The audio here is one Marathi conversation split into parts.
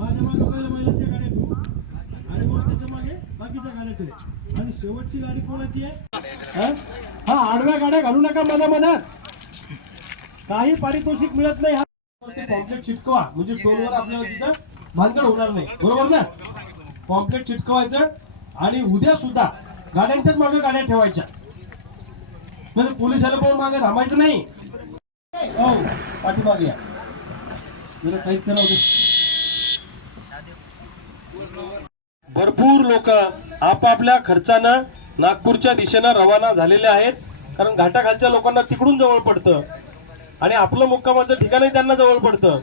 माझ्या मागे पहिल्या महिन्यात त्या गाड्या ठेवू आणि मग त्याच्यामागे बाकीच्या गाड्या ठेवू आणि शेवटची गाडी कोणाची आहे? हा? हा आडव्या गाड्या घालू नका मना मनात काही पारितोषिक मिळत नाही. हा. पॉम्पलेट चिटकवा. म्हणजे टोलवर आपल्याला तिथं भानगड होणार नाही. बरोबर ना? पॉम्पलेट चिटकवायचं आणि उद्या सुद्धा गाड्यांच्याच मागे गाड्या ठेवायच्या. म्हणजे पोलिसाला पण मागे थांबायचं नाही. हो पाठीमागे या. जरा टाईप करा होते. भरपूर लोक आपापल्या खर्चानं नागपूरच्या दिशेनं रवाना झालेले आहेत. कारण घाटाखालच्या लोकांना तिकडून जवळ पडतं. आणि आपलं मुक्कामाचं ठिकाणही त्यांना जवळ पडतं.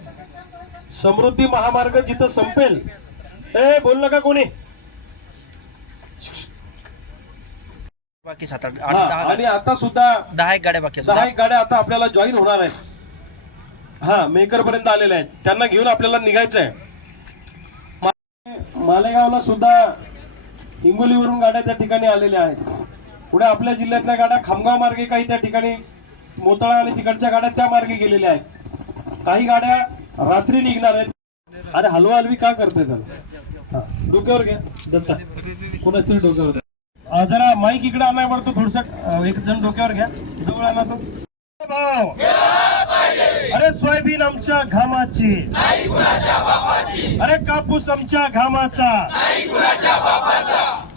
समृद्धी महामार्ग जिथं संपेल. ए बोल नका कोणी? बाकी सात आठ हा, दहा आणि आता सुद्धा दहा एक गाड्या बाकी आहेत. दहा एक गाड्या आता आपल्याला जॉईन होणार आहेत. हा मेकर पर्यंत आलेल्या आहेत. त्यांना घेऊन आपल्याला निघायचं आहे मालेगावला सुद्धा हिंगोलीवरून गाड्या त्या ठिकाणी आलेल्या आहेत. पुढे आपल्या जिल्ह्यातल्या गाड्या खामगाव मार्गे काही त्या ठिकाणी मोतळा आणि तिकडच्या गाड्या त्या मार्गे गेलेल्या आहेत. काही गाड्या रात्री निघणार आहेत. अरे हलवा हलवी का करते त्याला? डोक्यावर घ्या. दत्ता कोणाच्या तरी डोक्यावर द्या. जरा माईक इकडे आणाय वरतो थोडस एक जण डोक्यावर घ्या. जवळ आणा तो. भाऊ. अरे सोयाबीन आमच्या घामाची. अरे कापूस आमच्या घामाचा.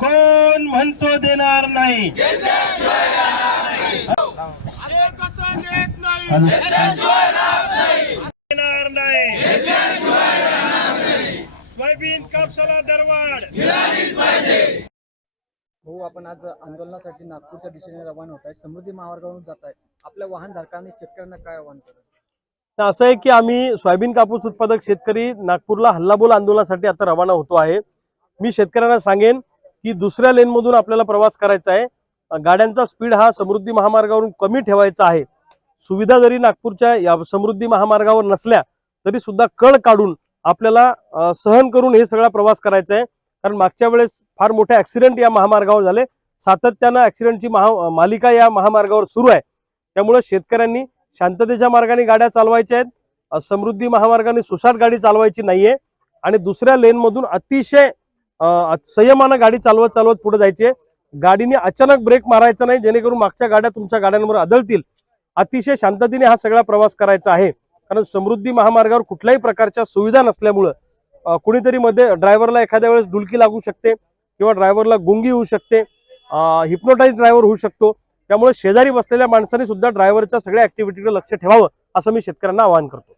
कोण म्हणतो देणार नाही? देणार नाही सोयाबीन कापसाला दरवाढ. हो आपण आज आंदोलनासाठी नागपूरच्या दिशेने रवाना होत आहे. समृद्धी महामार्गावरून जात आहे. आपल्या वाहन धारकांनी शेतकऱ्यांना काय आव्हान केलं? असं आहे की आम्ही सोयाबीन कापूस उत्पादक शेतकरी नागपूरला हल्लाबोल आंदोलनासाठी आता रवाना होतो आहे. मी शेतकऱ्यांना सांगेन की दुसऱ्या लेनमधून आपल्याला प्रवास करायचा आहे. गाड्यांचा स्पीड हा समृद्धी महामार्गावरून कमी ठेवायचा आहे. सुविधा जरी नागपूरच्या या समृद्धी महामार्गावर नसल्या तरी सुद्धा कळ काढून आपल्याला सहन करून हे सगळा प्रवास करायचा आहे. कारण मागच्या वेळेस फार मोठे ऍक्सिडेंट या महामार्गावर झाले. सातत्यानं ऍक्सिडेंटची महा मालिका या महामार्गावर सुरू आहे. त्यामुळे शेतकऱ्यांनी शांततेच्या मार्गाने गाड्या चालवायच्या आहेत. समृद्धी महामार्गाने सुसाट गाडी चालवायची नाहीये. आणि दुसऱ्या लेनमधून अतिशय संयमानं गाडी चालवत चालवत पुढे जायची. आहे गाडीने अचानक ब्रेक मारायचा नाही जेणेकरून मागच्या गाड्या तुमच्या गाड्यांवर आदळतील. अतिशय शांततेने हा सगळा प्रवास करायचा आहे. कारण समृद्धी महामार्गावर कुठल्याही प्रकारच्या सुविधा नसल्यामुळं कुणीतरी मध्ये ड्रायव्हरला एखाद्या वेळेस डुलकी लागू शकते किंवा ड्रायव्हरला गुंगी होऊ शकते. हिप्नोटाईज ड्रायव्हर होऊ शकतो. त्यामुळे शेजारी बसलेल्या माणसाने सुद्धा ड्रायव्हरच्या सगळ्या ऍक्टिव्हिटीकडे लक्ष ठेवावं असं मी शेतकऱ्यांना आवाहन करतो.